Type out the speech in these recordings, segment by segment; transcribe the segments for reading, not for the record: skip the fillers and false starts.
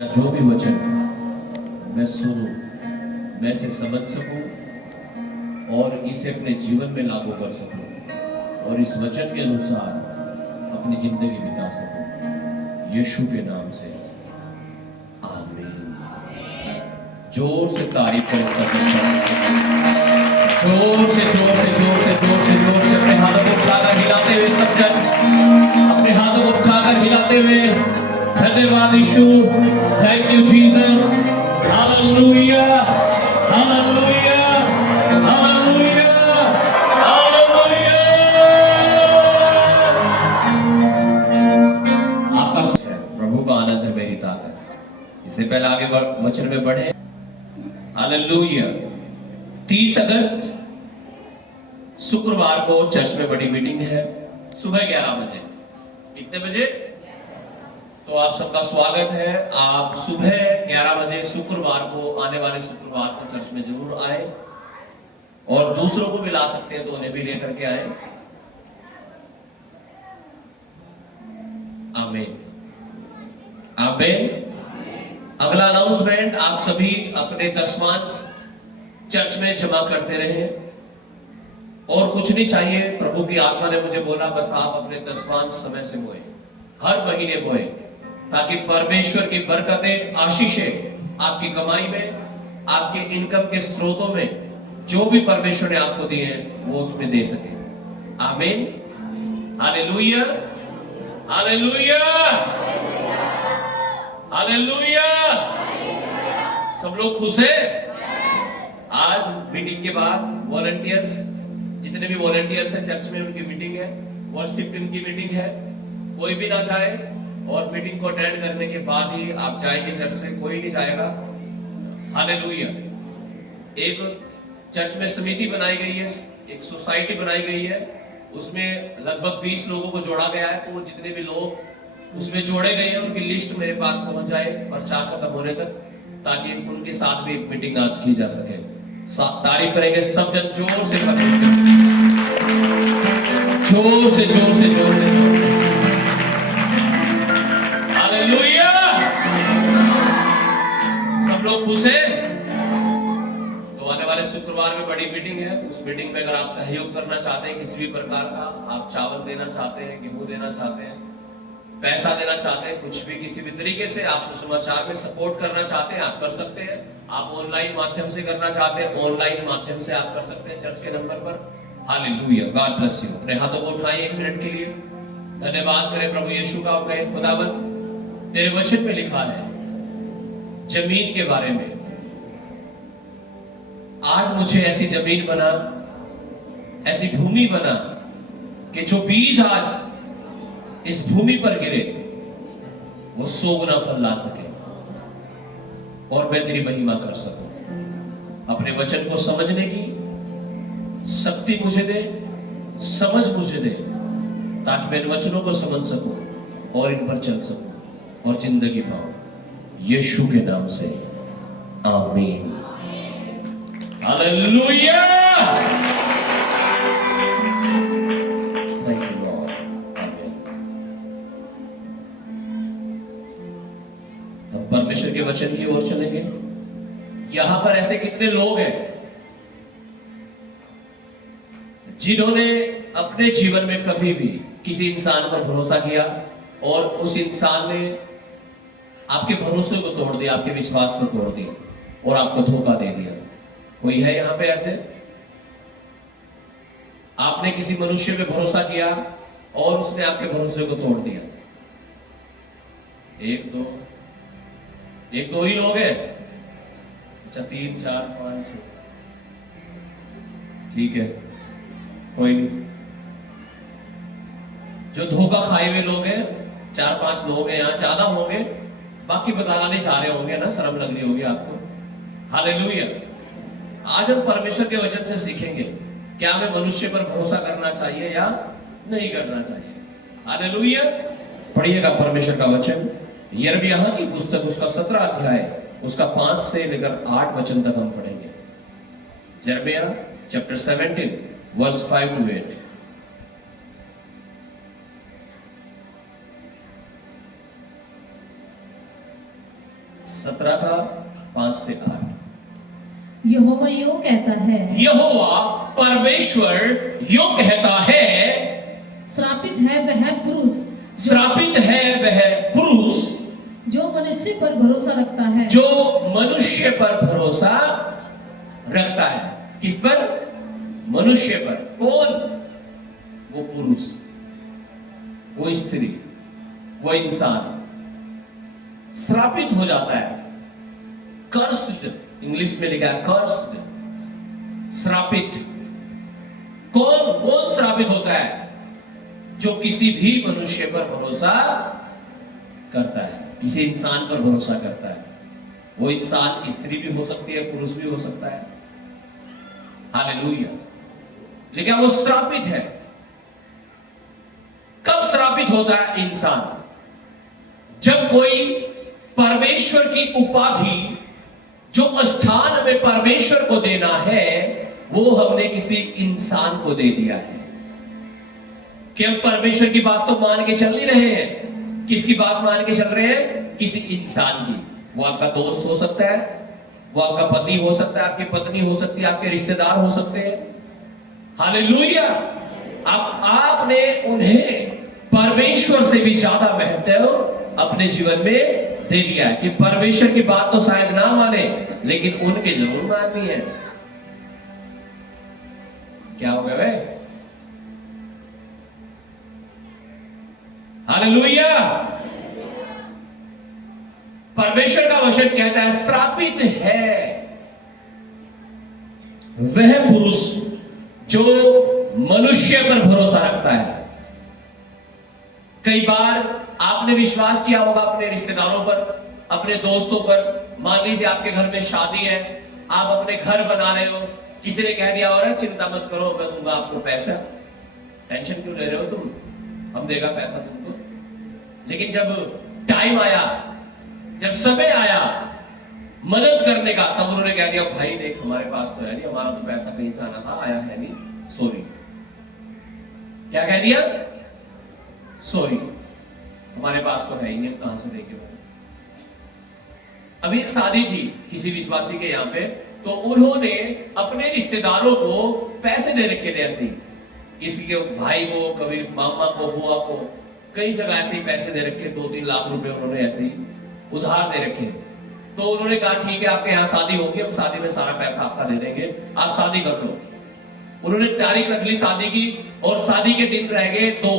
जो भी वचन मैं सुनूं, मैं इसे समझ सकूं और इसे अपने जीवन में लागू कर सकूं और इस वचन के अनुसार अपनी जिंदगी बिता सकूं। यीशु के नाम से आमीन। जोर से तारीफ करें सब। जोर से जोर से जोर से जोर से जोर से अपने हाथों को उठाकर हिलाते हुए सब जन अपने हाथों को उठाकर हिलाते हुए धन्यवाद Yeshu, thank you Jesus, hallelujah hallelujah hallelujah hallelujah. आपका प्रभु का आनंद है मेरी ताकत। इससे पहले आगे वचन में बढ़े। हालेलुया। 30 अगस्त शुक्रवार को चर्च में बड़ी मीटिंग है सुबह 11 बजे। कितने बजे? तो आप सबका स्वागत है। आप सुबह 11 बजे शुक्रवार को, आने वाले शुक्रवार को चर्च में जरूर आए और दूसरों को भी ला सकते हैं तो उन्हें भी लेकर के आए। आमीन आमीन। अगला अनाउंसमेंट, आप सभी अपने दशमांश चर्च में जमा करते रहे और कुछ नहीं चाहिए। प्रभु की आत्मा ने मुझे बोला बस आप अपने दशमांश समय से बोए, हर महीने बोए, ताकि परमेश्वर की बरकतें, आशीषें आपकी कमाई में, आपके इनकम के स्रोतों में जो भी परमेश्वर ने आपको दिए हैं वो उसमें दे सके। आमीन हालेलुया हालेलुया हालेलुया। सब लोग खुश हैं? आज मीटिंग के बाद वॉलंटियर्स, जितने भी वॉलंटियर्स हैं चर्च में, उनकी मीटिंग है, वर्शिप टीम की मीटिंग है। कोई भी ना जाए और मीटिंग को अटेंड करने के बाद ही आप जाएंगे चर्च से, कोई नहीं जाएगा। हालेलुया। एक चर्च में समिति बनाई गई है, एक सोसाइटी बनाई गई है, उसमें लगभग 20 लोगों को जोड़ा गया है। तो जितने भी लोग उसमें जोड़े गए हैं उनकी लिस्ट मेरे पास पहुंच जाए प्रचार खत्म होने तक, ताकि उनके साथ भी एक मीटिंग आज की जा सके। तारीफ करेंगे सब जन जोर से, जोर से जोर से जोर से। हालेलुया। सब लोग खुश हैं? तो आने वाले शुक्रवार में बड़ी मीटिंग है। उस मीटिंग में अगर आप सहयोग करना चाहते हैं किसी भी प्रकार का, आप चावल देना चाहते हैं, गेहूं देना चाहते हैं, पैसा देना चाहते हैं, कुछ भी किसी भी तरीके से आप सुसमाचार में सपोर्ट करना चाहते हैं, आप कर सकते हैं। आप ऑनलाइन माध्यम से करना चाहते हैं, ऑनलाइन माध्यम से आप कर सकते हैं चर्च के नंबर पर। हालेलुया। God bless you. अपने हाथों को उठाइए 1 मिनट के लिए, धन्यवाद करें प्रभु यीशु का। खुदावन, तेरे वचन में लिखा है जमीन के बारे में, आज मुझे ऐसी जमीन बना, ऐसी भूमि बना कि जो बीज आज इस भूमि पर गिरे वो 100 गुना फल ला सके और मैं तेरी महिमा कर सकूं। अपने वचन को समझने की शक्ति मुझे दे, समझ मुझे दे, ताकि मैं इन वचनों को समझ सकूं और इन पर चल सकूं और जिंदगी पाऊं। यीशु के नाम से आमीन। हालेलुया। Thank you Lord. आमीन। हम परमेश्वर के वचन की ओर चलेंगे। यहां पर ऐसे कितने लोग हैं जिन्होंने अपने जीवन में कभी भी किसी इंसान पर भरोसा किया और उस इंसान ने आपके भरोसे को तोड़ दिया, आपके विश्वास को तोड़ दिया और आपको धोखा दे दिया? कोई है यहां पे ऐसे? आपने किसी मनुष्य पे भरोसा किया और उसने आपके भरोसे को तोड़ दिया? एक दो ही लोग हैं? अच्छा, 3 4 5 6, ठीक है, कोई नहीं। जो धोखा खाए हुए लोग हैं 4-5 लोग हैं यहाँ, ज्यादा होंगे, बाकी बताना नहीं चाह रहे होंगे ना, शर्म लग रही होगी आपको। हालेलुया। आज हम परमेश्वर के वचन से सीखेंगे क्या हमें मनुष्य पर भरोसा करना चाहिए या नहीं करना चाहिए। हालेलुया। पढ़िएगा परमेश्वर का वचन, यिर्मयाह की पुस्तक, उसका 17 अध्याय, उसका 5 से लेकर 8 वचन तक हम पढ़ेंगे। यिर्मयाह चैप्टर 17 वर्स 5 to 8। 17 का 5 से 8। यहोवा यूं कहता है, यहोवा परमेश्वर यो कहता है, श्रापित है वह पुरुष श्रापित है वह पुरुष जो मनुष्य पर भरोसा रखता है। जो मनुष्य पर भरोसा रखता है। किस पर? मनुष्य पर। कौन? वो पुरुष, वो स्त्री, वो इंसान श्रापित हो जाता है। कर्स्ड, इंग्लिश में लिखा है कर्स्ड, श्रापित। कौन कौन श्रापित होता है? जो किसी भी मनुष्य पर भरोसा करता है, किसी इंसान पर भरोसा करता है। वो इंसान स्त्री भी हो सकती है, पुरुष भी हो सकता है। हालेलुया। लेकिन वो श्रापित है। कब श्रापित होता है इंसान? जब कोई परमेश्वर की उपाधि, जो स्थान हमें परमेश्वर को देना है, वो हमने किसी इंसान को दे दिया है। कि हम परमेश्वर की बात तो मान के चल नहीं रहे हैं। किसकी बात मान के चल रहे हैं? किसी इंसान की। वो आपका दोस्त हो सकता है, वो आपका पति हो सकता है, आपकी पत्नी हो सकती है, आपके रिश्तेदार हो सकते हैं। हालेलुया। अब आपने उन्हें परमेश्वर से भी ज्यादा महत्व अपने जीवन में दे दिया है। कि परमेश्वर की बात तो शायद ना माने, लेकिन उनके जरूर माननी है। क्या हो गया भाई? हालेलुया। परमेश्वर का वचन कहता है, श्रापित है वह पुरुष जो मनुष्य पर भरोसा रखता है। कई बार आपने विश्वास किया होगा अपने रिश्तेदारों पर, अपने दोस्तों पर। मान लीजिए आपके घर में शादी है, आप अपने घर बना रहे हो, किसी ने कह दिया और चिंता मत करो, मैं दूंगा आपको पैसा, टेंशन क्यों ले रहे हो तुम, हम देगा पैसा तुमको। लेकिन जब टाइम आया, जब समय आया मदद करने का, तब उन्होंने कह दिया भाई देख हमारे पास तो है नहीं, हमारा तो पैसा कहीं से आना था, आया है नहीं, सॉरी। क्या कह दिया? सॉरी, हमारे पास तो है ही नहीं, कहां से देंगे। अभी एक शादी थी किसी विश्वासी के यहाँ पे, तो उन्होंने अपने रिश्तेदारों को पैसे दे रखे थे ऐसे ही, किसी के भाई को, कभी मामा को, बुआ को, कई जगह ऐसे ही पैसे दे रखे। 2-3 लाख रुपए उन्होंने ऐसे ही उधार दे रखे। तो उन्होंने कहा ठीक है, आपके यहाँ शादी होगी, हम शादी में सारा पैसा आपका दे देंगे, आप शादी कर लो। उन्होंने तारीख रख ली शादी की, और शादी के दिन रह गए 2,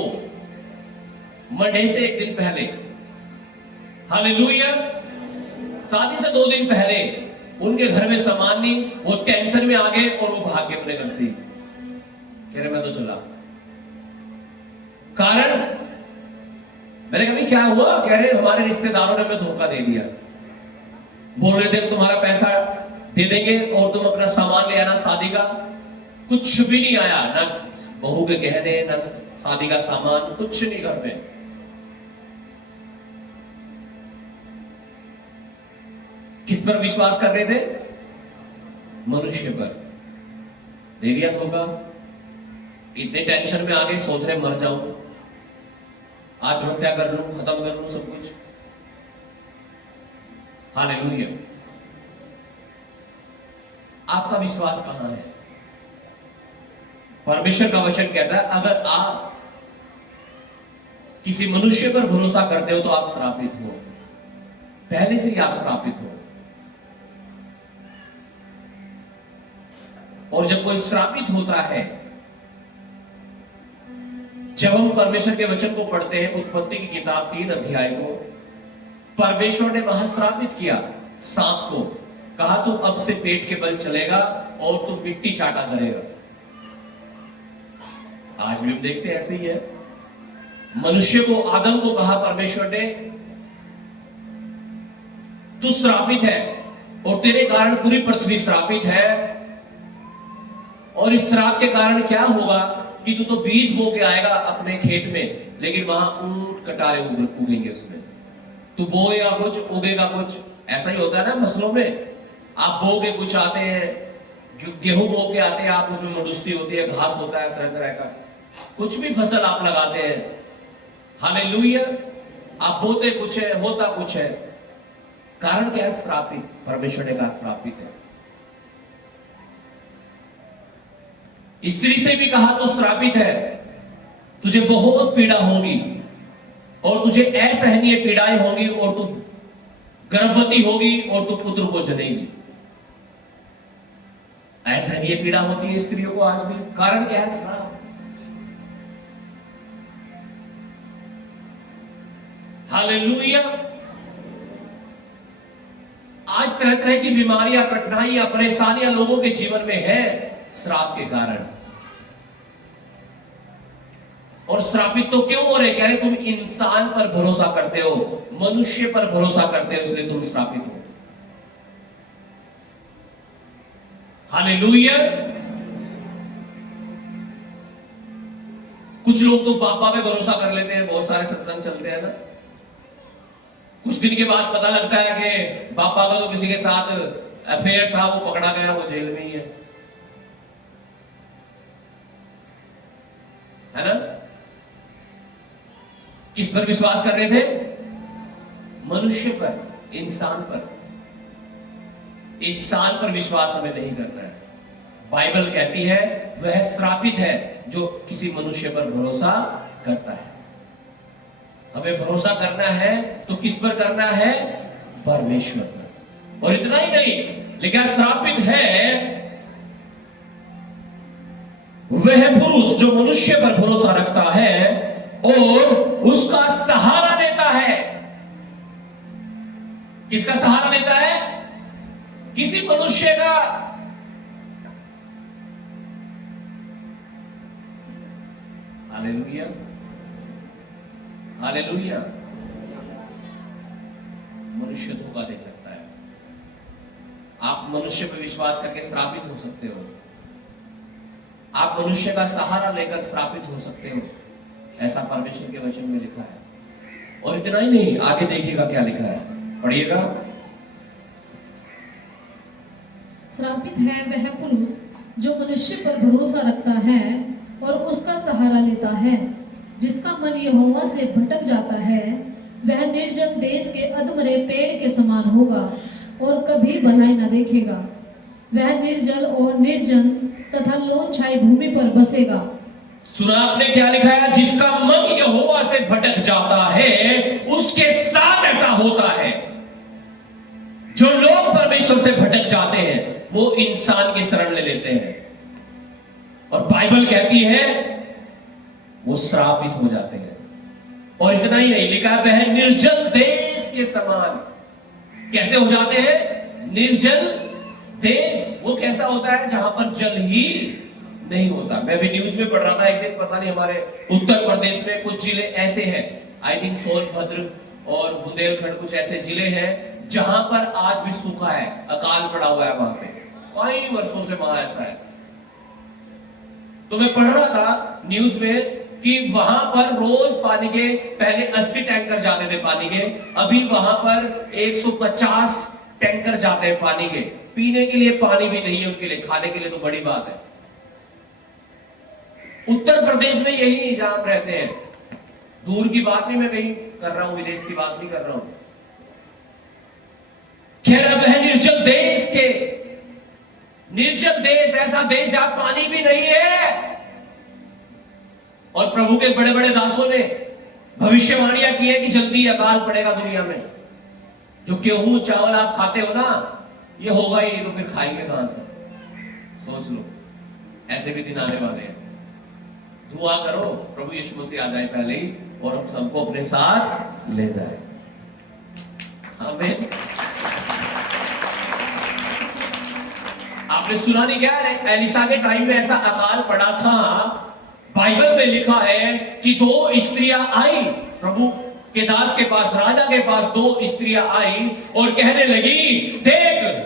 मंडे से 1 दिन पहले। हालेलुया। शादी से 2 दिन पहले उनके घर में सामान नहीं, वो टेंशन में आ गए और वो भाग गए अपने घर से। कह रहे मैं तो चला। कारण मैंने कहा क्या हुआ? कह रहे हमारे रिश्तेदारों ने हमें धोखा दे दिया। बोल रहे थे तुम्हारा पैसा दे देंगे और तुम अपना सामान ले आना शादी का। कुछ भी नहीं आया, ना बहू के गहने, ना शादी का सामान, कुछ नहीं घर में। किस पर विश्वास कर रहे थे? मनुष्य पर। दे दिया धोखा। इतने टेंशन में आ गए, सोच रहे मर जाऊं, आत्महत्या कर लूं, खत्म कर लूं सब कुछ। हालेलुया। आपका विश्वास कहां है? परमेश्वर का वचन कहता है अगर आप किसी मनुष्य पर भरोसा करते हो तो आप श्रापित हो, पहले से ही आप श्रापित हो। और जब कोई श्रापित होता है, जब हम परमेश्वर के वचन को पढ़ते हैं, उत्पत्ति की किताब 3 अध्याय को, परमेश्वर ने वहां श्रापित किया सांप को, कहा तू अब से पेट के बल चलेगा और तू मिट्टी चाटा करेगा। आज भी हम देखते हैं ऐसे ही है। मनुष्य को, आदम को कहा परमेश्वर ने तू श्रापित है और तेरे कारण पूरी पृथ्वी श्रापित है, और इस श्राप के कारण क्या होगा कि तू तो बीज बो के आएगा अपने खेत में, लेकिन वहां ऊंट कटारे उगेंगे उसमें। तू बोएगा कुछ, उगेगा कुछ। ऐसा ही होता है ना फसलों में, आप बो के कुछ आते हैं, गेहूं बो के आते हैं आप, उसमें मडुस्सी होती है, घास होता है तरह तरह का। कुछ भी फसल आप लगाते हैं, हालेलुया, आप बोते कुछ है, होता कुछ है। कारण क्या है? श्रापित। परमेश्वर ने कहा श्रापित है। स्त्री से भी कहा तो श्रापित है, तुझे बहुत पीड़ा होगी और तुझे असहनीय पीड़ाएं होंगी और तू गर्भवती होगी और तू पुत्र को जनेगी। असहनीय पीड़ा होती है स्त्रियों को आज भी। कारण क्या है? श्राप। हालेलुया। आज तरह तरह की बीमारियां, कठिनाइयां, परेशानियां लोगों के जीवन में है श्राप के कारण। और श्रापित तो क्यों हो रहे? कह रहे तुम इंसान पर भरोसा करते हो, मनुष्य पर भरोसा करते हो, इसलिए तुम श्रापित हो। हालेलुया। कुछ लोग तो बाबा पे भरोसा कर लेते हैं, बहुत सारे सत्संग चलते हैं ना, कुछ दिन के बाद पता लगता है कि बाबा का तो किसी के साथ अफेयर था, वो पकड़ा गया, वो जेल में ही है ना। किस पर विश्वास कर रहे थे? मनुष्य पर, इंसान पर। इंसान पर विश्वास हमें नहीं करना है। बाइबल कहती है वह श्रापित है जो किसी मनुष्य पर भरोसा करता है। हमें भरोसा करना है तो किस पर करना है? परमेश्वर पर। और इतना ही नहीं, लेकिन श्रापित है वह पुरुष जो मनुष्य पर भरोसा रखता है और उसका सहारा लेता है। किसका सहारा लेता है? किसी मनुष्य का। Hallelujah, hallelujah. मनुष्य धोखा दे सकता है। आप मनुष्य पर विश्वास करके श्रापित हो सकते हो। आप मनुष्य का सहारा लेकर श्रापित हो सकते हो, ऐसा परमेश्वर के वचन में लिखा है। और इतना ही नहीं, आगे देखिएगा क्या लिखा है, पढ़िएगा। श्रापित है वह पुरुष जो मनुष्य पर भरोसा रखता है और उसका सहारा लेता है, जिसका मन यहोवा से भटक जाता है। वह निर्जल देश के अधमरे पेड़ के समान होगा और कभी भलाई न देखेगा। वह निर्जल और निर्जन तथा लोन छाई भूमि पर बसेगा। सुना आपने क्या लिखा है? जिसका मन यहोवा से भटक जाता है उसके साथ ऐसा होता है। जो लोग परमेश्वर से भटक जाते हैं वो इंसान की शरण ले लेते हैं, और बाइबल कहती है वो श्रापित हो जाते हैं। और इतना ही नहीं, लिखा है वह निर्जल देश के समान। कैसे हो जाते हैं? निर्जल देश। वो कैसा होता है? जहां पर जल ही नहीं होता। मैं भी न्यूज में पढ़ रहा था एक दिन, पता नहीं हमारे उत्तर प्रदेश में कुछ जिले ऐसे हैं, आई थिंक सोनभद्र और बुंदेलखंड, कुछ ऐसे जिले हैं जहां पर आज भी सूखा है, अकाल पड़ा हुआ है वहां पे, कई वर्षों से वहां ऐसा है। तो मैं पढ़ रहा था न्यूज में कि वहां पर रोज पानी के पहले 80 टैंकर जाते थे पानी के, अभी वहां पर 150 टैंकर जाते हैं पानी के। पीने के लिए पानी भी नहीं है उनके लिए, खाने के लिए तो बड़ी बात है। उत्तर प्रदेश में यही जहां रहते हैं, दूर की बात नहीं मैं कहीं कर रहा हूं, विदेश की बात नहीं कर रहा हूं। कह रहा वह निर्जल देश के, निर्जल देश, ऐसा देश जहां पानी भी नहीं है। और प्रभु के बड़े बड़े दासों ने भविष्यवाणियां की है कि जल्दी अकाल पड़ेगा दुनिया में। जो गेहूं चावल आप खाते हो ना, ये होगा ही नहीं तो फिर खाएंगे कहां से? सोच लो, ऐसे भी दिन आने वाले हैं। दुआ करो प्रभु यीशु मसीह आ जाए पहले ही और हम सबको अपने साथ ले जाए। आमीन। आपने सुना नहीं क्या? एलिसा के टाइम में ऐसा अकाल पड़ा था। बाइबल में लिखा है कि 2 स्त्रियां आई प्रभु के दास के पास, राजा के पास 2 स्त्रियां आई और कहने लगी, देख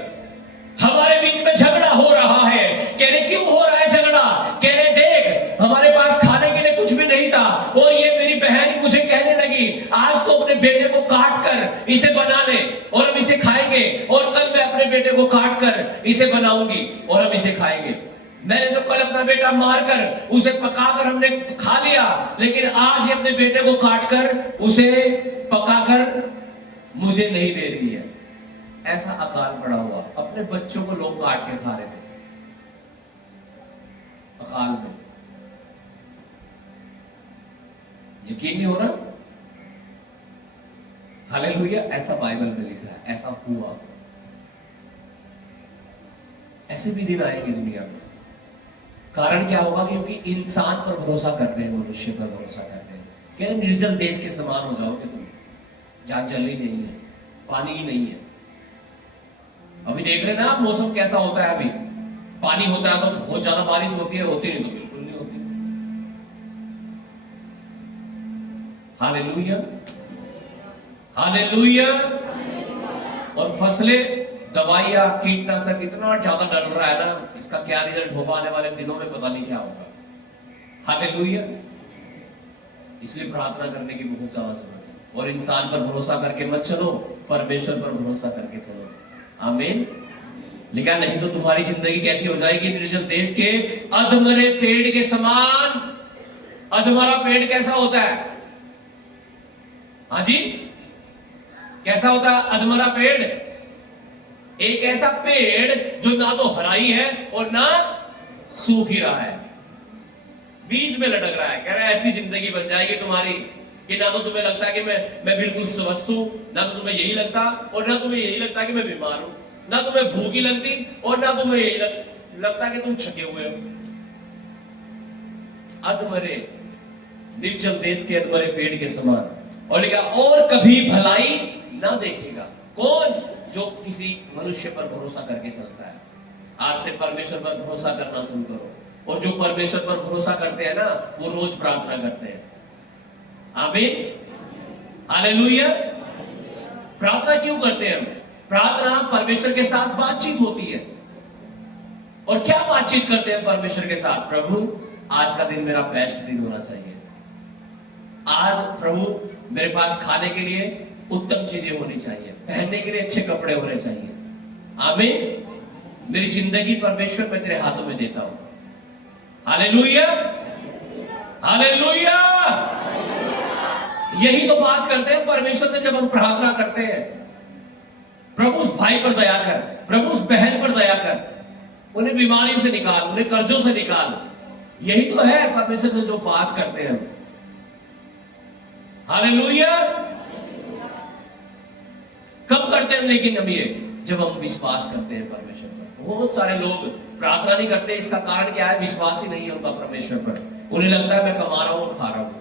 हमारे बीच में झगड़ा हो रहा है। कह रहे क्यों हो रहा है झगड़ा? कह रहे देख हमारे पास खाने के लिए कुछ भी नहीं था और ये मेरी बहन मुझे कहने लगी आज तो अपने बेटे को काट कर इसे बना ले और हम इसे खाएंगे, और कल मैं अपने बेटे को काट कर इसे बनाऊंगी और हम इसे खाएंगे। मैंने तो कल अपना बेटा मारकर उसे पकाकर हमने खा लिया, लेकिन आज ये अपने बेटे को काटकर उसे पकाकर मुझे नहीं दे रही है। ऐसा अकाल पड़ा हुआ, अपने बच्चों को लोग काट के खा रहे थे अकाल में। यकीन नहीं हो रहा? हालेलुया। ऐसा बाइबल में लिखा है, ऐसा हुआ। ऐसे भी दिन आएंगे दुनिया में। कारण क्या होगा? क्योंकि इंसान पर भरोसा कर रहे हैं, मनुष्य पर भरोसा कर रहे हैं। क्या निर्जल देश के समान हो जाओगे तुम, जहां जल ही नहीं है, पानी ही नहीं है। अभी देख रहे ना आप मौसम कैसा होता है। अभी पानी होता है तो बहुत ज्यादा बारिश होती है, होती नहीं तो बिल्कुल नहीं होती। Hallelujah, hallelujah. और फसलें, दवाइयां, कीटनाशक इतना ज्यादा डल रहा है ना, इसका क्या रिजल्ट होगा आने वाले दिनों में पता नहीं क्या होगा। हालेलुया। इसलिए प्रार्थना करने की बहुत ज्यादा जरूरत है। और इंसान पर भरोसा करके मत चलो, परमेश्वर पर भरोसा करके चलो। आमीन। लेकिन नहीं तो तुम्हारी जिंदगी कैसी हो जाएगी? निर्जल देश के अधमरे पेड़ के समान। अधमरा पेड़ कैसा होता है? हाँ जी, कैसा होता है अधमरा पेड़? एक ऐसा पेड़ जो ना तो हराई है और ना सूख ही रहा है, बीच में लटक रहा है। कह रहा है ऐसी जिंदगी बन जाएगी तुम्हारी कि ना तो तुम्हें लगता है कि मैं बिल्कुल स्वस्थ हूं, ना तो तुम्हें यही लगता, और ना तुम्हें यही लगता कि मैं बीमार हूं, ना तुम्हें भूख ही लगती, और ना तुम्हें यही लगता कि तुम छके हुए हो। अधमरे, निर्जल देश के अधमरे पेड़ के समान। और लिखा और कभी भलाई ना देखेगा। कौन? जो किसी मनुष्य पर भरोसा करके चलता है। आज से परमेश्वर पर भरोसा करना शुरू करो। और जो परमेश्वर पर भरोसा करते हैं ना, वो रोज प्रार्थना करते हैं। आमीन, हालेलुया। प्रार्थना क्यों करते हैं हम? प्रार्थना परमेश्वर के साथ बातचीत होती है। और क्या बातचीत करते हैं परमेश्वर के साथ? प्रभु, आज का दिन मेरा बेस्ट दिन होना चाहिए। आज प्रभु मेरे पास खाने के लिए उत्तम चीजें होनी चाहिए, पहनने के लिए अच्छे कपड़े होने चाहिए। आमीन। मेरी जिंदगी परमेश्वर मैं तेरे हाथों में देता हूं। Hallelujah, hallelujah. यही तो बात करते हैं परमेश्वर से जब हम प्रार्थना करते हैं। प्रभु उस भाई पर दया कर, प्रभु उस बहन पर दया कर, उन्हें बीमारी से निकाल, उन्हें कर्जों से निकाल। यही तो है परमेश्वर से जो बात करते हैं। हालेलुया। कब करते हैं लेकिन हम ये? जब हम विश्वास करते हैं परमेश्वर पर। बहुत सारे लोग प्रार्थना नहीं करते, इसका कारण क्या है? विश्वास ही नहीं है उनका परमेश्वर पर। उन्हें लगता है मैं कमा रहा हूं, खा रहा हूं,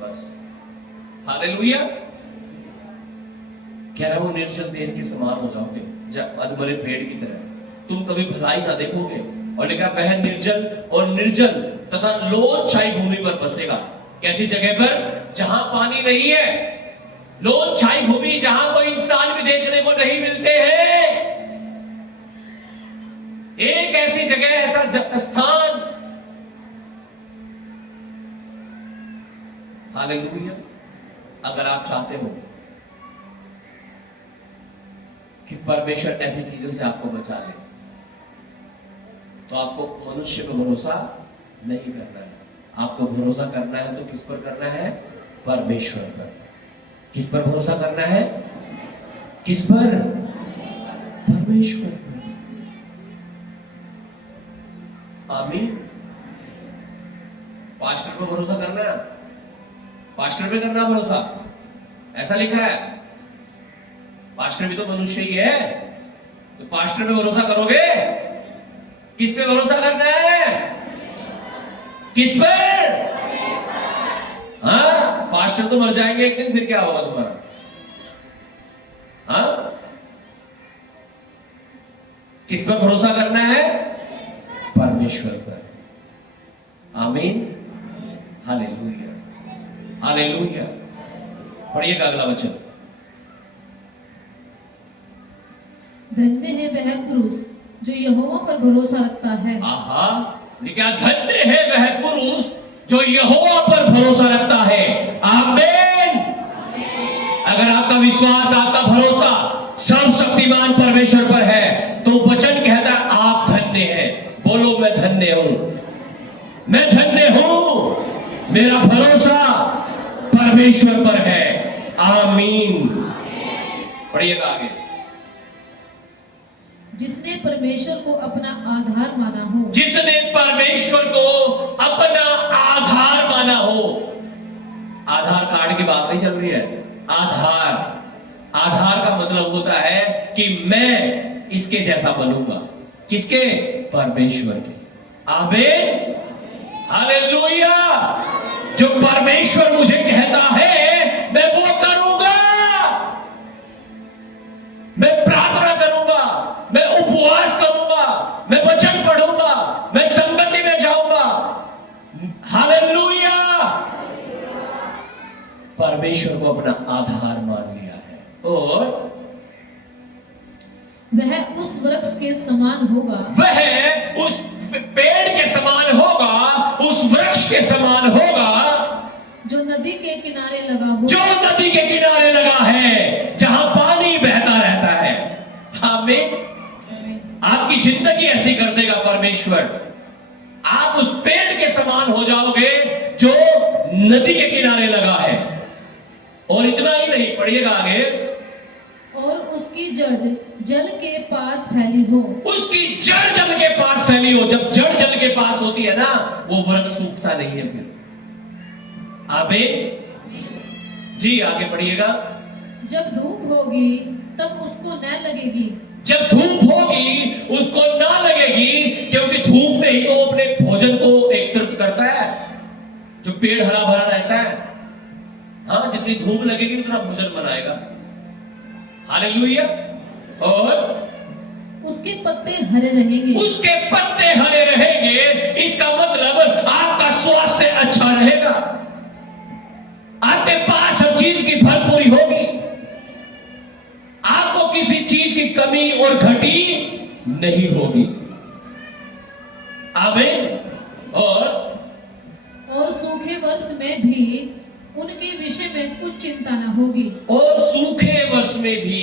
बस। हालेलुया। कह रहा हूं निर्जल देश के समान हो जाओगे, अधमरे पेड़ की तरह। तुम कभी भलाई ना देखोगे। और लिखा वह निर्जल और निर्जल तथा लोन छाई भूमि पर बसेगा। कैसी जगह पर? जहां पानी नहीं है। लोन छाई भूमि, जहां कोई इंसान भी देखने को नहीं मिलते हैं। एक ऐसी जगह, ऐसा स्थान। हालेलुया। अगर आप चाहते हो कि परमेश्वर ऐसी चीजों से आपको बचा ले, तो आपको मनुष्य पर भरोसा नहीं करना है। आपको भरोसा करना है तो किस पर करना है? परमेश्वर पर। किस पर भरोसा करना है? किस पर? परमेश्वर पर। आमीन। पास्टर पर भरोसा करना है, पास्टर पे करना भरोसा, ऐसा लिखा है। पास्टर भी तो मनुष्य ही है, तो पास्टर पे भरोसा करोगे? किस पे भरोसा करना है? किस पर? हाँ, पास्टर तो मर जाएंगे एक दिन, फिर क्या होगा तुम्हारा? हाँ, किस पर भरोसा करना है? परमेश्वर पर। आमीन, हालेलुया, हालेलुया। पढ़िएगा अगला वचन। धन्य है वह पुरुष जो यहोवा पर भरोसा रखता है। आहा, क्या धन्य है वह पुरुष जो यहोवा पर भरोसा रखता है। आमीन। अगर आपका विश्वास, आपका भरोसा सर्वशक्तिमान परमेश्वर पर है, तो वचन कहता है आप धन्य हैं। बोलो मैं धन्य हूं, मैं धन्य हूं, मेरा भरोसा परमेश्वर पर है। आमीन। पढ़िएगा आगे। जिसने परमेश्वर को अपना आधार माना हो। जिसने परमेश्वर को अपना आधार माना हो। आधार कार्ड की बात नहीं चल रही है। आधार, आधार का मतलब होता है कि मैं इसके जैसा बनूंगा। किसके? परमेश्वर के। आमीन, हालेलुया। जो परमेश्वर मुझे कहता है मैं वो करूंगा। मैं प्रार्थना करूंगा, मैं उपवास करूंगा, मैं वचन पढ़ूंगा, मैं संगति में जाऊंगा। हालेलुया। परमेश्वर को अपना आधार मान लिया है और वह उस वृक्ष के समान होगा। वह उस पेड़ के समान होगा, उस वृक्ष के समान होगा जो नदी के किनारे लगा हो। जो नदी के किनारे लगा है, जहां पानी बहता रहता है। आमीन। आपकी जिंदगी ऐसी कर देगा परमेश्वर। आप उस पेड़ के समान हो जाओगे जो नदी के किनारे लगा है। और इतना ही नहीं, पढ़िएगा आगे। और उसकी जड़ जल के पास फैली हो। उसकी जड़ जल के पास फैली हो। जब जड़ जल के पास होती है ना, वो वृक्ष सूखता नहीं है फिर। आमीन जी, आगे पढ़िएगा। जब धूप होगी तब उसको न लगेगी। जब धूप होगी उसको ना लगेगी, क्योंकि धूप में ही तो अपने भोजन को एकत्रित करता है। जो पेड़ हरा भरा रहता है, हाँ, जितनी धूप लगेगी उतना भोजन बनाएगा। हालेलुया। और उसके पत्ते हरे रहेंगे। उसके पत्ते हरे रहेंगे, इसका मतलब आपका स्वास्थ्य अच्छा रहेगा। आपके पास हर चीज की भरपूरी होगी। आपको किसी चीज की कमी और घटी नहीं होगी। आमीन। और सूखे वर्ष में भी उनके विषय में कुछ चिंता न होगी। और सूखे वर्ष में भी,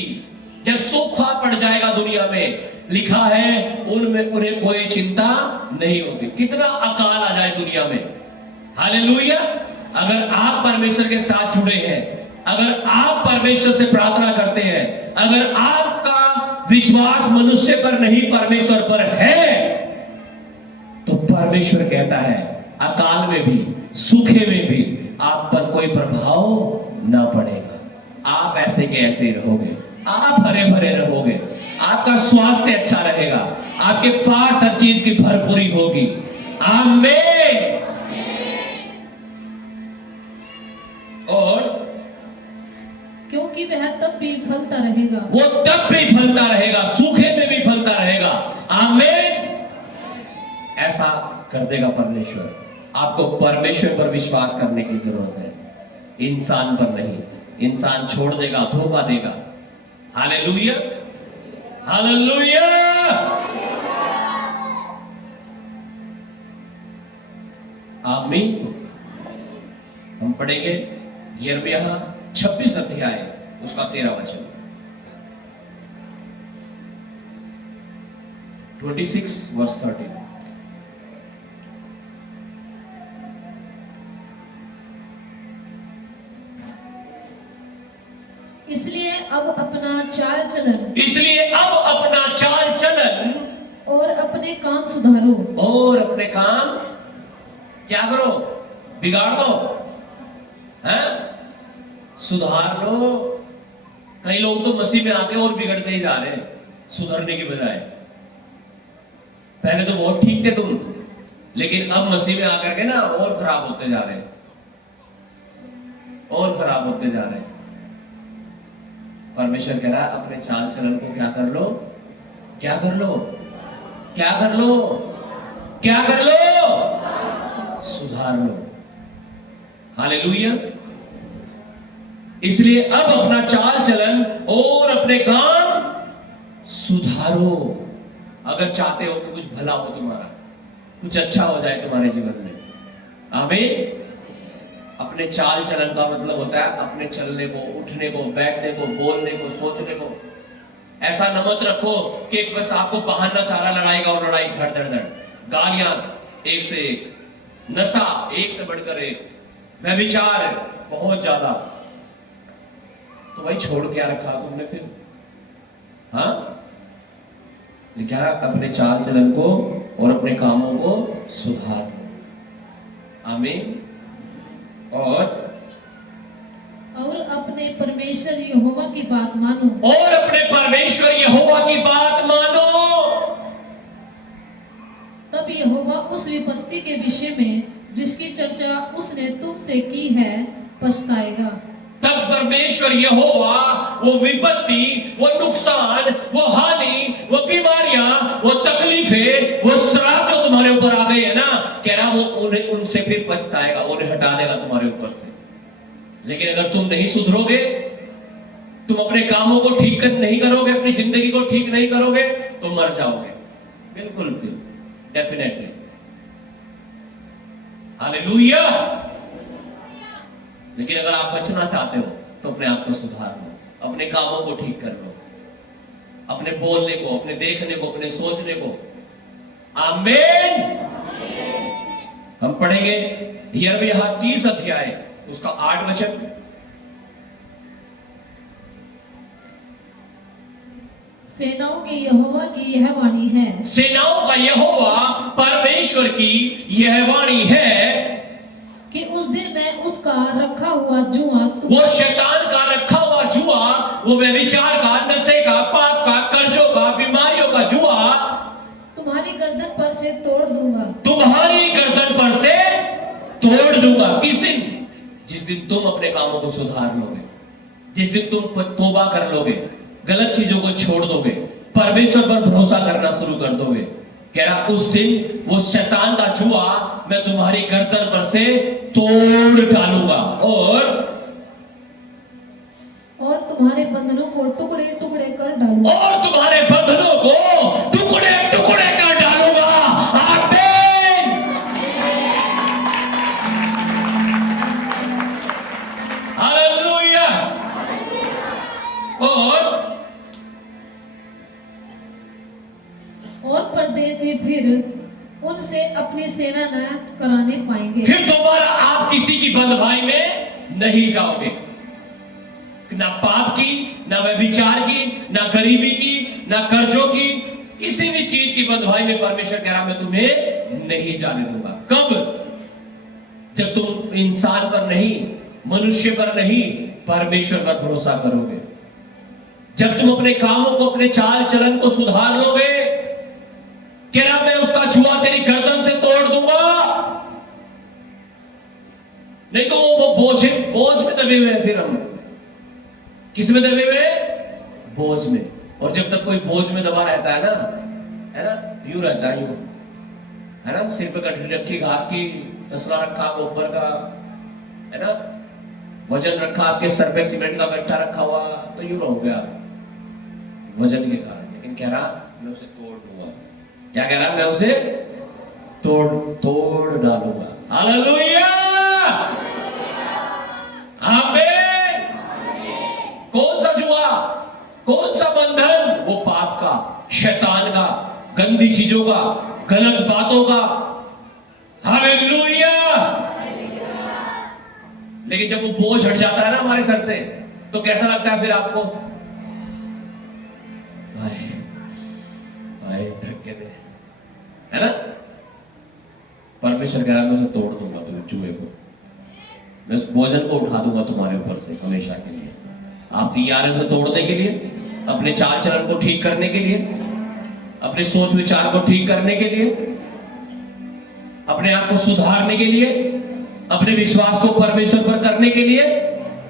जब सूखा पड़ जाएगा दुनिया में, लिखा है उनमें उन्हें कोई चिंता नहीं होगी। कितना अकाल आ जाए दुनिया में, हालेलुया। अगर आप परमेश्वर के साथ जुड़े हैं, अगर आप परमेश्वर से प्रार्थना करते हैं, अगर आपका विश्वास मनुष्य पर नहीं परमेश्वर पर है, तो परमेश्वर कहता है अकाल में भी, सूखे में भी आप पर कोई प्रभाव ना पड़ेगा। आप ऐसे के ऐसे ही रहोगे, आप हरे भरे रहोगे, आपका स्वास्थ्य अच्छा रहेगा, आपके पास हर चीज की भरपूरी होगी। आमीन। और क्योंकि वह तब भी फलता रहेगा। वो तब भी फलता रहेगा, सूखे में भी फलता रहेगा। आमीन। ऐसा कर देगा परमेश्वर। आपको परमेश्वर पर विश्वास करने की जरूरत है, इंसान पर नहीं। इंसान छोड़ देगा, धोखा देगा। Hallelujah, hallelujah. आमीन। हम पढ़ेंगे यिर्मयाह 26 अध्याय उसका 13 वचन। 26 वर्स 13। इसलिए अब अपना चाल चलन, इसलिए अब अपना चाल चलन और अपने काम सुधारो। और अपने काम क्या करो? बिगाड़ दो, हैं? सुधार लो। कई लोग तो मसीह में आके और बिगड़ते ही जा रहे हैं, सुधरने की बजाय। पहले तो बहुत ठीक थे तुम, लेकिन अब मसीह में आकर के ना और खराब होते जा रहे हैं, और खराब होते जा रहे हैं। परमेश्वर कह रहा है अपने चाल चलन को क्या कर लो? क्या कर लो? क्या कर लो? क्या कर लो? सुधार लो। हालेलुया। इसलिए अब अपना चाल चलन और अपने काम सुधारो। अगर चाहते हो कि कुछ भला हो तुम्हारा, कुछ अच्छा हो जाए तुम्हारे जीवन में, आमीन। अपने चाल चलन का मतलब होता है अपने चलने को, उठने को, बैठने को, बोलने को, सोचने को। ऐसा न मत रखो कि बस आपको बहाना चारा लड़ाई का और लड़ाई धड़ धड़ धड़, गालियां एक से एक, नशा एक से बढ़कर एक, व्यभिचार बहुत ज्यादा। तो भाई छोड़ क्या रखा तुमने फिर? हाँ, क्या अपने चाल चलन को और अपने कामों को सुधार लो। आमीन। और अपने परमेश्वर यहोवा की बात मानो। और अपने परमेश्वर यहोवा की बात मानो। तब यहोवा उस विपत्ति के विषय में जिसकी चर्चा उसने तुमसे की है पछताएगा। तब परमेश्वर यहोवा वो विपत्ति, वो नुकसान, वो हानि, वो बीमारियां, वो तकलीफें, वो श्राप जो तुम्हारे ऊपर आ गए है ना, कह रहा वो उन्हें उनसे फिर पछताएगा, उन्हें हटा देगा तुम्हारे ऊपर से। लेकिन अगर तुम नहीं सुधरोगे, तुम अपने कामों को ठीक नहीं करोगे, अपनी जिंदगी को ठीक नहीं करोगे, तो मर जाओगे बिल्कुल, फिर डेफिनेटली। हालेलुया। लेकिन अगर आप बचना चाहते हो तो अपने आप को सुधार लो, अपने कामों को ठीक कर लो, अपने बोलने को, अपने देखने को, अपने सोचने को। आमीन। हम पढ़ेंगे यिर्मयाह 30 अध्याय उसका 8 वचन। सेनाओं की यहोवा की यह वाणी है। सेनाओं का यहोवा परमेश्वर की यह वाणी है कि उस दिन मैं उसका रखा हुआ जुआ, वो शैतान का रखा हुआ जुआ, वो व्यभिचार का, नशे का, पाप का, कर्जों का, बीमारियों का जुआ तुम्हारी गर्दन पर से तोड़ दूंगा। तुम्हारी गर्दन पर से तोड़ दूंगा। किस दिन? जिस दिन तुम अपने कामों को सुधार लोगे, जिस दिन तुम तौबा कर लोगे, गलत चीजों को छोड़ दोगे, परमेश्वर पर भरोसा करना शुरू कर दोगे। कह रहा उस दिन वो शैतान का जुआ मैं तुम्हारी गर्दन पर से तोड़ डालूंगा और तुम्हारे बंधनों को टुकड़े टुकड़े कर डालूंगा। और तुम्हारे बंधनों को टुकड़े टुकड़े कर डालूंगा। आमीन। हालेलुया। और परदेसी फिर उनसे अपनी सेना न कराने पाएंगे। फिर दोबारा आप किसी की बंधुआई में नहीं जाओगे, ना पाप की, ना व्यभिचार की, ना गरीबी की, ना कर्जों की, किसी भी चीज की बंधुआई में परमेश्वर कह रहा मैं तुम्हें नहीं जाने दूंगा। कब? जब तुम इंसान पर नहीं, मनुष्य पर नहीं, परमेश्वर पर भरोसा करोगे। जब तुम अपने कामों को, अपने चाल चलन को सुधार लोगे, कह रहा मैं उसका जुआ तेरी गर्दन से तोड़ दूंगा। नहीं तो वो बोझ में दबे हुए हैं। फिर हम किस में दबे हुए? बोझ में। और जब तक कोई बोझ में दबा रहता है ना, यूं रहता है, यूं है ना, सिर पे गठरी रखी, घास की तसला रखा ऊपर का, है ना, वजन रखा आपके सर पे, सीमेंट का गट्टा रखा हुआ, तो यूं रहोगे आप वजन के कारण। लेकिन कह रहा मैं उसे तोड़ दूंगा। क्या कह रहा? मैं उसे तोड़ डालूंगा। हालेलुया। आमीन। कौन सा जुआ, कौन सा बंधन? वो पाप का, शैतान का, गंदी चीजों का, गलत बातों का। हालेलुया। लेकिन जब वो बोझ हट जाता है ना हमारे सर से, तो कैसा लगता है फिर आपको? धक्के दे, है ना? परमेश्वर कह रहा है मैं उसे तोड़ दूंगा, तुम जुए को, मैं उस भोजन को उठा दूंगा तुम्हारे ऊपर से हमेशा के लिए। आप तैयार हैं उसे तोड़ने के लिए, अपने चाल चलन को ठीक करने के लिए, अपने सोच विचार को ठीक करने के लिए, अपने आप को सुधारने के लिए, अपने विश्वास को परमेश्वर पर करने के लिए?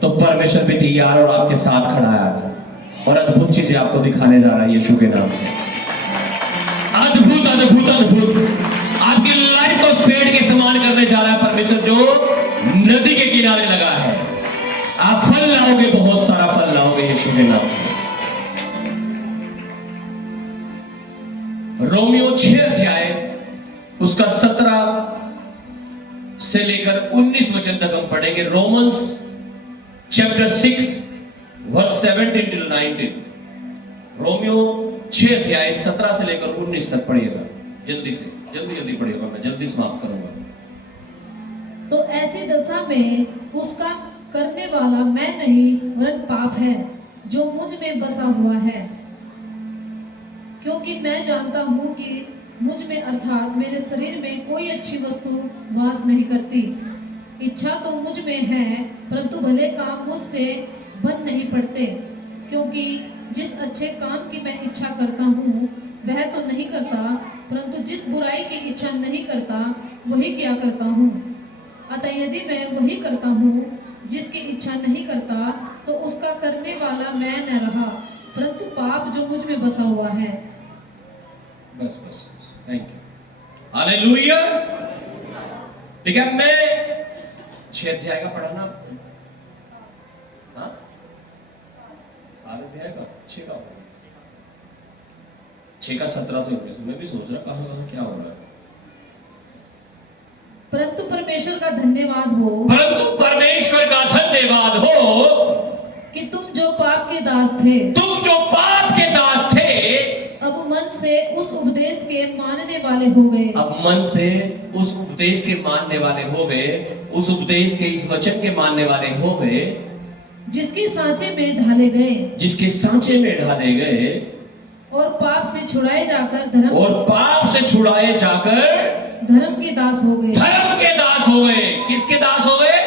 तो परमेश्वर भी तैयार और आपके साथ खड़ा है आज, और अद्भुत चीजें आपको दिखाने जा रहा है यीशु के नाम से। अद्भुत अद्भुत अद्भुत आपकी लाइफ को पेड़ के समान करने जा रहा है परमेश्वर, जो नदी के किनारे लगा है। आप फल लाओगे, बहुत सारा फल लाओगे यीशु के नाम से। रोमियो 6 अध्याय उसका 17 से लेकर 19 वचन तक हम पढ़ेंगे। Romans chapter 6 verse 17 to 19। रोमियो 6 अध्याय 17 से लेकर 19 तक पढ़िएगा। जल्दी से, जल्दी पढ़िएगा, मैं जल्दी समाप्त करूंगा। तो ऐसी दशा में उसका करने वाला मैं नहीं वरन पाप है जो मुझ में बसा हुआ है। क्योंकि मैं जानता हूँ कि मुझ में अर्थात मेरे शरीर में कोई अच्छी वस्तु वास नहीं करती। इच्छा तो मुझ में है, परंतु भले काम मुझसे बन नहीं पड़ते। क्योंकि जिस अच्छे काम की मैं इच्छा करता हूँ वह तो नहीं करता, परंतु जिस बुराई की इच्छा नहीं करता वही क्या करता हूँ। अतः यदि मैं वही करता हूँ जिसकी इच्छा नहीं करता, तो उसका करने वाला मैं न रहा, परंतु पाप जो मुझ में बसा हुआ है। बस बस बस, थैंक यू, हालेलुया। ठीक है, मैं 6 अध्याय का पढ़ा ना आपको? हाँ, 7 अध्याय का, 6 का, 6 का 17 से 19। मैं भी सोच रहा कहाँ क्या हो रहा है। परंतु परमेश्वर का धन्यवाद हो, परंतु परमेश्वर का धन्यवाद हो कि तुम जो पाप के दास थे, तुम जो पाप के दास थे, अब मन से उस उपदेश के मानने वाले हो गए। अब मन से उस उपदेश के मानने वाले हो गए, उस उपदेश के, इस वचन के मानने वाले हो गए, जिसके सांचे में ढाले गए, जिसके सांचे में ढाले गए, और पाप से छुड़ाए जाकर धर्म, और पाप से छुड़ाए जाकर धर्म के दास हो गए। धर्म के दास हो गए। किसके दास हो गए?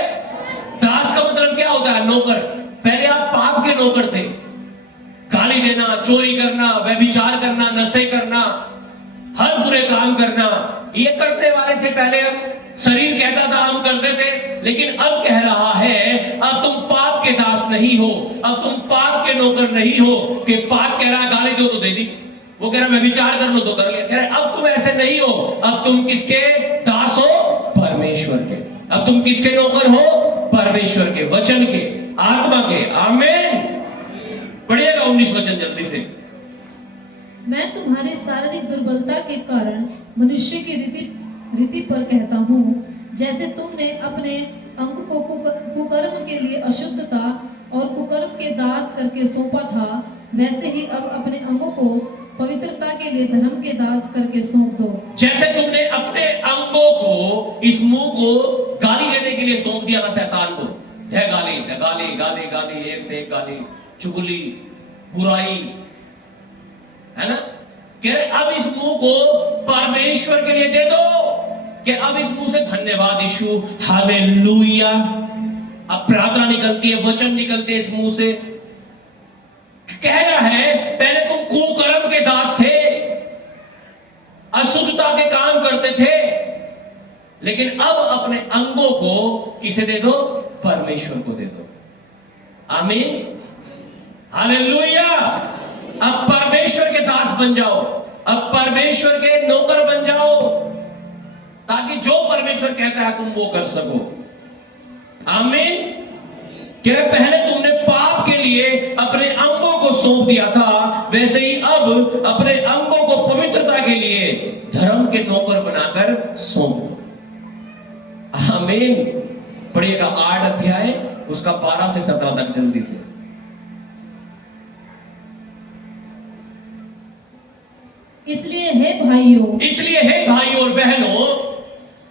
दास का मतलब क्या होता है? नौकर। पहले आप पाप के नौकर थे, गाली देना, चोरी करना, व्यभिचार करना, नशे करना, हर बुरे काम करना, ये करने वाले थे पहले। हम, शरीर कहता था हम करते थे, लेकिन अब कह रहा है अब तुम पाप के दास नहीं हो, अब तुम पाप के नौकर नहीं हो। कि पाप कह रहा है गाली दो तो दे दी, वो कह रहा है व्यभिचार कर लो तो कर लिया। कह रहे अब तुम ऐसे नहीं हो, अब तुम किसके दास हो? परमेश्वर के। अब तुम किसके नौकर हो? परमेश्वर के, वचन के, आत्मा के। आमीन। पढ़िएगा 19 वचन जल्दी से। मैं तुम्हारी शारीरिक दुर्बलता के कारण मनुष्य की रीति पर कहता हूँ, जैसे तुमने अपने अंग को कुकर्म के लिए अशुद्धता और कुकर्म के दास करके सौंपा था, वैसे ही अब अपने अंगों को पवित्रता के लिए धर्म के दास करके सौंप दो। जैसे तुमने अपने अंगों को, इस मुंह को गाली देने के लिए सौंप दिया था शैतान को, गाली गाली गाली गाली, एक से एक गाली, चुगली, बुराई, है ना? कह रहे अब इस मुंह को परमेश्वर के लिए दे दो, कि अब इस मुंह से धन्यवाद यीशु, हालेलुया। अब प्रार्थना निकलती है, वचन निकलते हैं इस मुंह से। कह रहा है पहले तुम कुकर्म के दास थे, अशुद्धता के काम करते थे, लेकिन अब अपने अंगों को किसे दे दो? परमेश्वर को दे दो। आमीन, हालेलुया। अब परमेश्वर के दास बन जाओ, अब परमेश्वर के नौकर बन जाओ, ताकि जो परमेश्वर कहता है तुम वो कर सको। आमीन। कि पहले तुमने पाप के लिए अपने अंगों को सौंप दिया था, वैसे ही अब अपने अंगों को पवित्रता के लिए धर्म के नौकर बनाकर सौंप दो। आमीन। पढ़िएगा 8 अध्याय, उसका 12 से 17 तक जल्दी से। इसलिए हे भाइयों, इसलिए हे भाइयों और बहनों,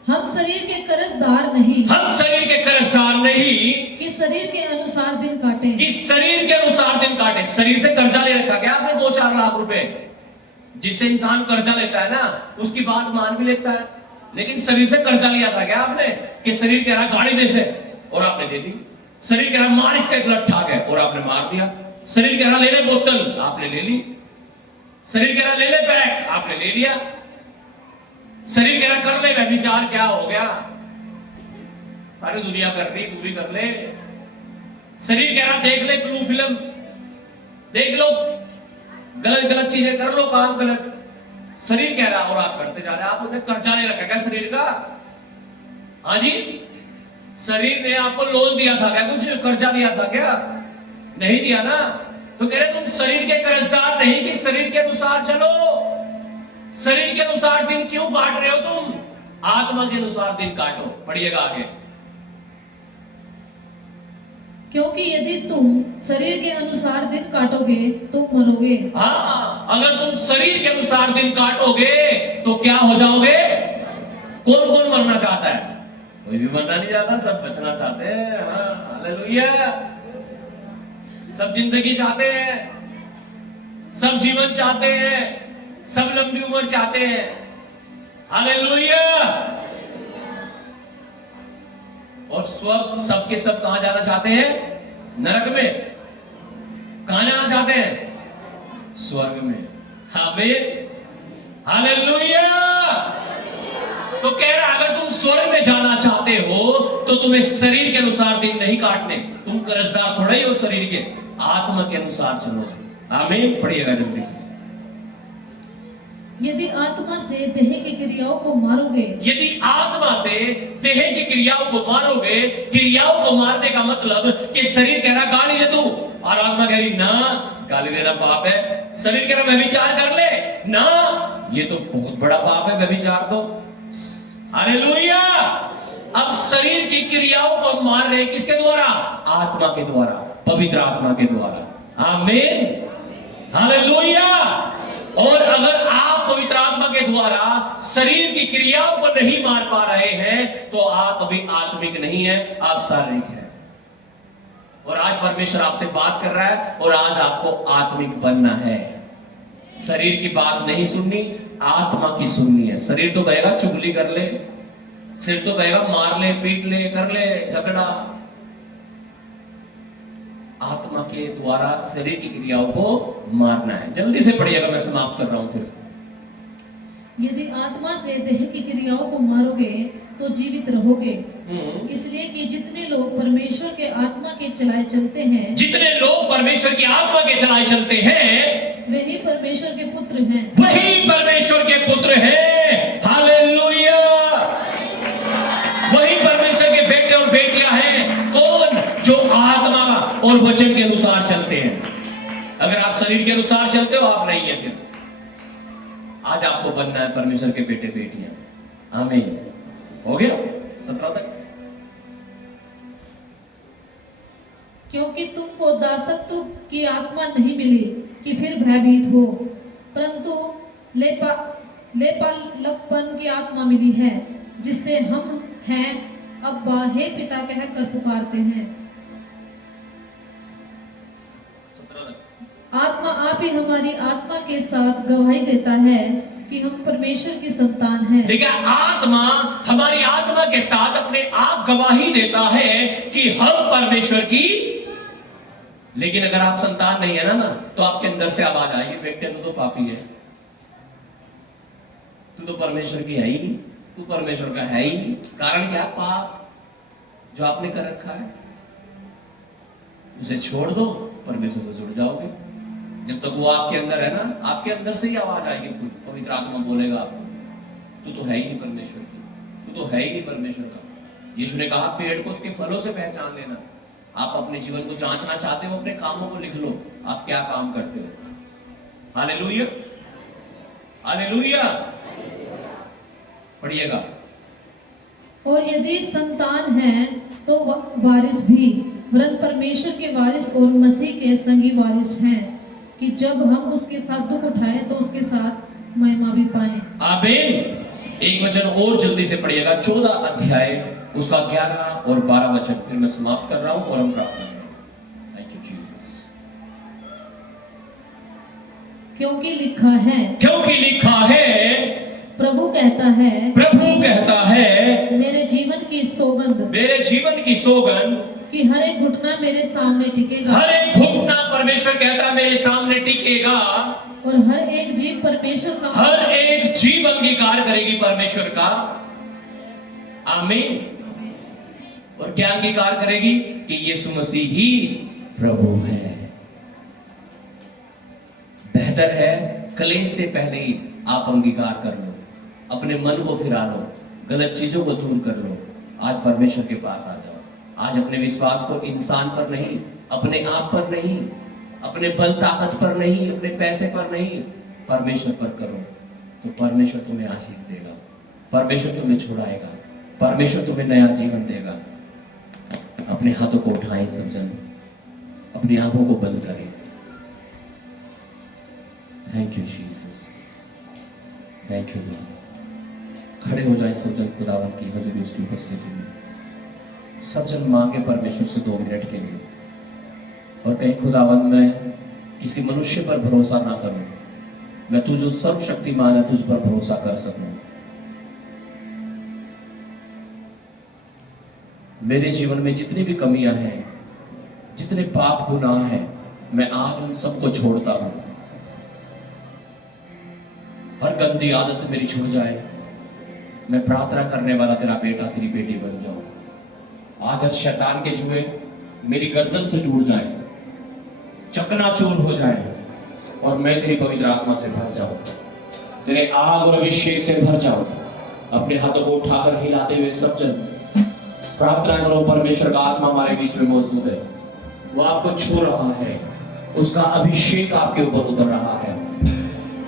हम शरीर के कर्जदार नहीं, हम शरीर के कर्जदार नहीं, कि शरीर के अनुसार दिन काटे, कि शरीर के अनुसार दिन काटे। शरीर से कर्जा ले रखा क्या आपने? 2-4 लाख रुपए। जिससे इंसान कर्जा लेता है ना, उसकी बात मान भी लेता है, लेकिन शरीर से कर्जा लिया था क्या आपने? कि शरीर कह रहा गाड़ी दे से, और आपने दे दी। शरीर कह रहा मार इसका, एक लट्ठा है, और आपने मार दिया। शरीर कह रहा ले ले बोतल, आपने ले ली। शरीर कह रहा ले ले पैक, आपने ले लिया। शरीर कह रहा कर ले व्यभिचार, क्या हो गया? सारी दुनिया कर रही, तू भी कर ले। शरीर कह रहा देख ले ब्लू फिल्म, देख लो, गलत गलत चीजें कर लो, काम गलत। शरीर कह रहा और आप करते जा रहे हैं। आपने कर्जा ले रखा क्या शरीर का? हाँ जी, शरीर ने आपको लोन दिया था क्या? कुछ कर्जा दिया था क्या? नहीं दिया ना। तो कह रहे तुम शरीर के कर्जदार नहीं, कि शरीर के अनुसार चलो। शरीर के अनुसार दिन क्यों काट रहे हो तुम? आत्मा के अनुसार दिन काटो। पढ़िएगा आगे। क्योंकि यदि तुम शरीर के अनुसार दिन काटोगे तो मरोगे। हाँ, अगर तुम शरीर के अनुसार दिन काटोगे तो क्या हो जाओगे? कौन कौन मरना चाहता है? कोई भी मरना नहीं चाहता, सब बचना चाहते हैं। हाँ, हालेलुया। सब जिंदगी चाहते हैं, सब जीवन चाहते हैं, सब लंबी उम्र चाहते हैं। हालेलुया। और सब के सब कहां जाना चाहते हैं? नरक में। कहां जाना चाहते हैं? स्वर्ग में। आमीन। हालेलुया। तो कह रहा अगर तुम स्वर्ग में जाना चाहते हो तो तुम्हें शरीर के अनुसार दिन नहीं काटने। तुम कर्जदार थोड़ा ही हो शरीर के, आत्मा के अनुसार चलो। आमीन। पढ़िएगा जल्दी से। यदि आत्मा से देह की क्रियाओं को मारोगे, यदि आत्मा से देह की क्रियाओं को मारोगे, क्रियाओं को मारने का मतलब कि शरीर कह रहा गाली ले तू, और आत्मा कह रही ना गाली देना पाप है। शरीर कह रहा व्यभिचार कर ले, ना ये तो बहुत बड़ा पाप है व्यभिचार तो। हालेलुया। अब शरीर की क्रियाओं को मार रहे किसके द्वारा? आत्मा के द्वारा, पवित्र आत्मा के द्वारा। आमीन। हालेलुया। और अगर आप पवित्र आत्मा के द्वारा शरीर की क्रियाओं को नहीं मार पा रहे हैं तो आप अभी आत्मिक नहीं है, आप शारीरिक हैं। और आज परमेश्वर आपसे बात कर रहा है और आज आपको आत्मिक बनना है। शरीर की बात नहीं सुननी, आत्मा की सुननी है। शरीर तो कहेगा चुगली कर ले, सिर तो कहेगा मार ले, पीट ले, कर ले झगड़ा। आत्मा के द्वारा शरीर की क्रियाओं को मारना है। जल्दी से पढ़िएगा, मैं समाप्त कर रहा हूं फिर। यदि आत्मा से देह की क्रियाओं को मारोगे तो जीवित रहोगे। इसलिए कि जितने लोग परमेश्वर के आत्मा के चलाए चलते हैं, जितने लोग परमेश्वर की आत्मा के चलाए चलते हैं, वही परमेश्वर के पुत्र हैं। वही परमेश्वर के पुत्र हैं। हालेलुया। वही परमेश्वर के बेटे और बेटियां हैं। कौन? जो आत्मा और वचन के अनुसार चलते हैं। अगर आप शरीर के अनुसार चलते हो आप नहीं है। फिर आज आपको बनना है परमेश्वर के बेटे बेटियां। आमीन। हो गया 17 तक। क्योंकि तुमको दासत्व की आत्मा नहीं मिली कि फिर भयभीत हो, परंतु लेपालकपन की आत्मा मिली है, जिससे हम हैं अब्बा हे पिता कहकर पुकारते हैं। आत्मा आप ही हमारी आत्मा के साथ गवाही देता है कि हम परमेश्वर की संतान हैं। देखिए, आत्मा हमारी आत्मा के साथ अपने आप गवाही देता है कि हम परमेश्वर की। लेकिन अगर आप संतान नहीं है ना तो आपके अंदर से आवाज आएगी, बेटे तू तो पापी है, तू तो परमेश्वर की है ही नहीं, तू परमेश्वर का है ही नहीं। कारण क्या? पाप जो आपने कर रखा है, उसे छोड़ दो, परमेश्वर से जुड़ जाओगे। जब तक वो आपके अंदर है ना, आपके अंदर से ही आवाज आएगी, खुद पवित्र आत्मा बोलेगा आपको, तू तो है ही नहीं परमेश्वर की, तू तो है ही नहीं परमेश्वर का। यीशु ने कहा पेड़ को उसके फलों से पहचान लेना। आप अपने जीवन को जांचना चाहते हो, अपने कामों को लिख लो, आप क्या काम करते हो। हालेलुया। हालेलुया। पढ़िएगा। और यदि संतान है तो वारिस भी, वरन परमेश्वर के वारिस और मसीह के संगी वारिस हैं, कि जब हम उसके साथ दुख उठाए तो उसके साथ महिमा भी पाए। आमीन। एक वचन और जल्दी से पढ़िएगा, 14 अध्याय उसका 11 और 12 वचन, फिर मैं समाप्त कर रहा हूं और हम प्रार्थना करेंगे। Thank you Jesus. क्योंकि लिखा है, क्योंकि लिखा है, प्रभु कहता है, प्रभु कहता है, मेरे जीवन की सौगंध, मेरे जीवन की सौगंध, कि हर एक घुटना मेरे सामने टिकेगा। हर एक घुटना परमेश्वर कहता है मेरे सामने टिकेगा, और हर एक जीव परमेश्वर का, हर एक जीव अंगीकार करेगी परमेश्वर का। आमीन। और क्या अंगीकार करेगी? कि यीशु मसीह ही प्रभु है। बेहतर है कलेश से पहले ही आप अंगीकार कर लो, अपने मन को फिरा लो, गलत चीजों को दूर कर लो, आज परमेश्वर के पास आ जाओ। आज अपने विश्वास को इंसान पर नहीं, अपने आप पर नहीं, अपने बल ताकत पर नहीं, अपने पैसे पर नहीं, परमेश्वर पर करो, तो परमेश्वर तुम्हें आशीष देगा, परमेश्वर तुम्हें छुड़ाएगा, परमेश्वर तुम्हें नया जीवन देगा। अपने हाथों को उठाएं सब जन, अपनी आंखों को बंद करें। Thank you Jesus, thank you Lord. खड़े हो जाए सब जन खुदावन की हजूरी उसकी उपस्थिति में। सब जन मांगे परमेश्वर से 2 मिनट के लिए और कहीं खुदावन मैं किसी मनुष्य पर भरोसा ना करूं, मैं तू जो सर्वशक्तिमान है तुझ पर भरोसा कर सकूं। मेरे जीवन में जितनी भी कमियां हैं, जितने पाप गुनाह हैं, मैं आज उन सबको छोड़ता हूं। हर गंदी आदत मेरी छूट जाए। मैं प्रार्थना करने वाला तेरा बेटा तेरी बेटी बन जाऊं। आज हर शैतान के जुए मेरी गर्दन से टूट जाए, चकनाचूर हो जाए और मैं तेरी पवित्र आत्मा से भर जाऊं, तेरे आग और अभिषेक से भर जाऊं। अपने हाथों को उठाकर हिलाते हुए सब जन प्रार्थना करो। परमेश्वर का आत्मा हमारे बीच में मौजूद है, वो आपको छू रहा है, उसका अभिषेक आपके ऊपर उतर रहा है,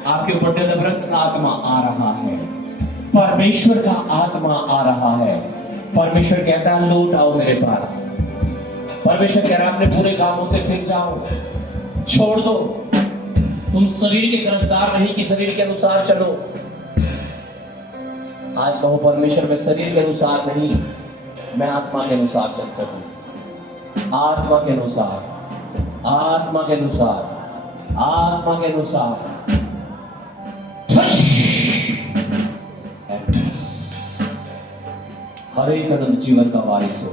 आपके ऊपर डिलीवरेंस का आत्मा आ रहा है, परमेश्वर का आत्मा आ रहा है। परमेश्वर कहता है लौट आओ मेरे पास। परमेश्वर कह रहा है अपने बुरे कामों से फिर जाओ, छोड़ दो। तुम शरीर के ग्रस्तदार नहीं कि शरीर के अनुसार चलो। आज कहो परमेश्वर मैं शरीर के अनुसार नहीं, मैं आत्मा के अनुसार चल सकूं। आत्मा के अनुसार, आत्मा के अनुसार, आत्मा के अनुसार। हर एक अनंत जीवन का वारिस हो,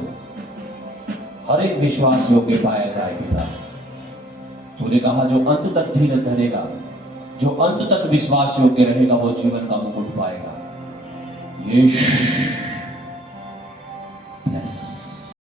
हर एक विश्वास योग्य पाया जाए पिता। तूने कहा जो अंत तक धीरज धरेगा, जो अंत तक विश्वास योग्य रहेगा, वो जीवन का मुकुट पाएगा। यीशु